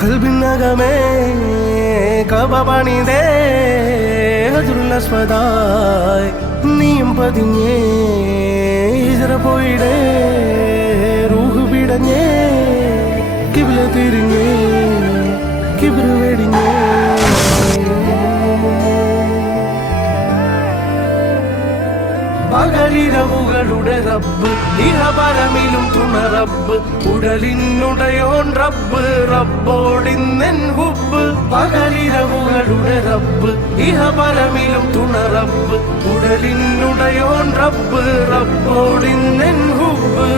കൽബിനകമേ കബപണിതേ ഹജറുൽ നീയും പതിഞ്ഞേ ഹിജറ പോയിടേ റൂഹ് പിടഞ്ഞേ കിബ്ല തിരിഞ്ഞേ കിബ്ര വെടിഞ്ഞേ പകലിരവുകളുടെ റബ്ബ് ഇഹപരമിലും തുണ റബ്ബ് ഉടലിനുടയോൻ റബ്ബ് റബ്ബോടിന്നെൻ ഹുബ്ബ് പകലിരവുകളുടെ റബ്ബ് ഇഹപരമിലും തുണ റബ്ബ് ഉടലിനുടയോൻ റബ്ബ് റബ്ബോടിന്നെൻ ഹുബ്ബ്